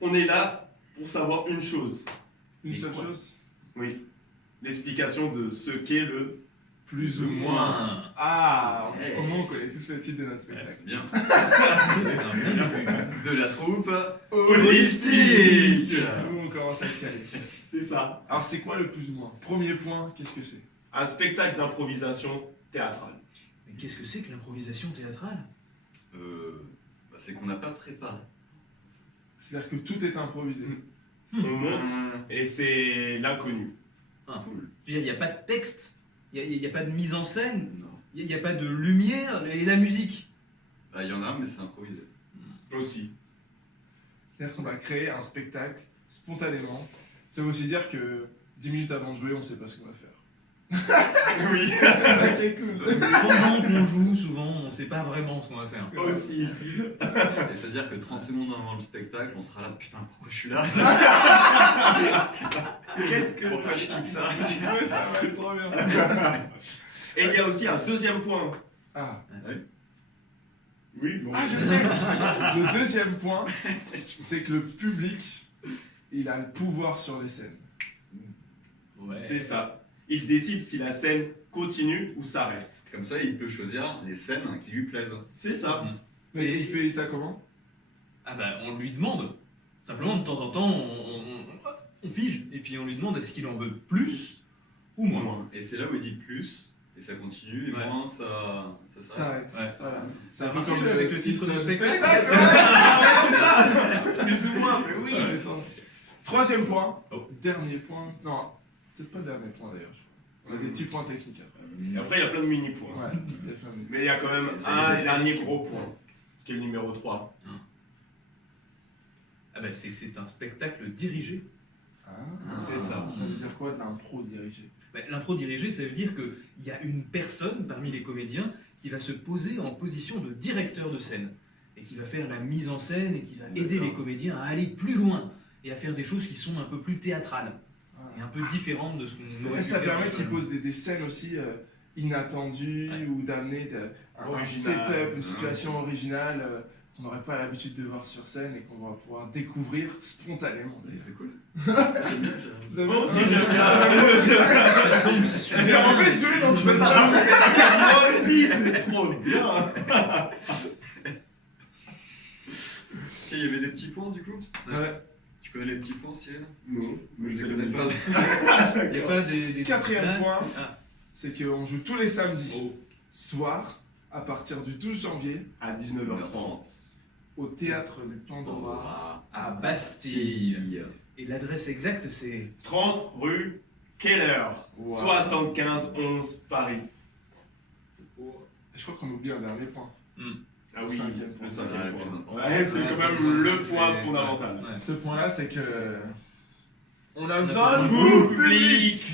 On est là pour savoir une chose. Une seule chose? Oui. L'explication de ce qu'est le Plus ou moins. Ah, au moins on connaît tous le titre de notre Ouais, spectacle. c'est bien. C'est un bon début. De la troupe holistique. Nous on commence à se caler. C'est ça. Alors c'est quoi le plus ou moins? Premier point, qu'est-ce que c'est? Un spectacle d'improvisation théâtrale. Mais qu'est-ce que c'est que l'improvisation théâtrale? C'est qu'on n'a pas préparé. C'est-à-dire que tout est improvisé. On monte et c'est l'inconnu. Ah, il n'y a pas de texte, il n'y a pas de mise en scène, Non. il n'y a pas de lumière et la musique. Bah, il y en a, mais c'est improvisé. Aussi. C'est-à-dire qu'on va créer un spectacle spontanément. Ça veut aussi dire que 10 minutes avant de jouer, on ne sait pas ce qu'on va faire. Oui. C'est ça qui est cool. Pendant qu'on joue, souvent, on ne sait pas vraiment ce qu'on va faire. Aussi. Et c'est-à-dire que 30 secondes avant le spectacle, on sera là, putain, pourquoi je suis là? Qu'est-ce que Pourquoi je kiffe ça? Ouais, ça va être trop bien. Et il y a aussi un deuxième point. Ah, Oui, bon. ah je sais. Le deuxième point, c'est que le public, il a le pouvoir sur les scènes. C'est ça. Il décide si la scène continue ou s'arrête. Comme ça, il peut choisir les scènes qui lui plaisent. C'est ça. Mais il fait ça comment? Ah bah, on lui demande. Simplement, de temps en temps, on fige. Et puis on lui demande est-ce qu'il en veut plus ou moins. Et c'est là où il dit plus, et ça continue, et Ouais. moins, ça Ça s'arrête. arrête. Ouais. Voilà. C'est Ça un peu marche comme avec le titre du spectacle. Plus ou moins, mais oui. Ça a du sens. Troisième point. Oh. Dernier point. Non, peut-être pas dernier point d'ailleurs. Je crois. On a des petits points techniques après. Et après, il y a plein de mini-points. Ouais, il y a plein de- Mais il y a quand même C'est un les dernier statistiques. gros point, qui est le numéro 3. Ah bah, c'est un spectacle dirigé. Ah, C'est ça. Ça veut dire quoi de l'impro dirigé? Bah, l'impro dirigé, ça veut dire qu'il y a une personne parmi les comédiens qui va se poser en position de directeur de scène et qui va faire la mise en scène et qui va aider D'accord. les comédiens à aller plus loin et à faire des choses qui sont un peu plus théâtrales et Ah. un peu différentes de ce qu'on aurait Et pu ça faire permet qu'ils habituellement. posent des scènes aussi inattendues Ouais. ou d'amener un Original. setup, une situation originale qu'on n'aurait pas l'habitude de voir sur scène et qu'on va pouvoir découvrir spontanément. d'ailleurs. C'est cool. Vous avez Moi aussi, Ah, j'aime bien. Ça tombe super J'ai envie de jouer dans ce spectacle. Moi aussi, c'est trop bien. Ok, il y avait des petits points du coup. Ouais. Tu connais les petits points, Cyril? Non, mais Je je les les connais connais pas. pas. Il n'y a pas des Quatrième places. point. Ah, C'est qu'on joue tous les samedis Oh. soir à partir du 12 janvier À 19h30. au théâtre du Pandora. à Bastille. Et l'adresse exacte, c'est 30 rue Keller, Wow. 75 11 Paris. Je crois qu'on oublie un dernier point. Ah Le oui, cinquième point. le cinquième Ah, le point. plus important. Ouais, c'est Ouais, quand c'est même le le cinq, point c'est- fondamental. ouais. Ce point-là, c'est que on a On a besoin de besoin de vous, Vous, public.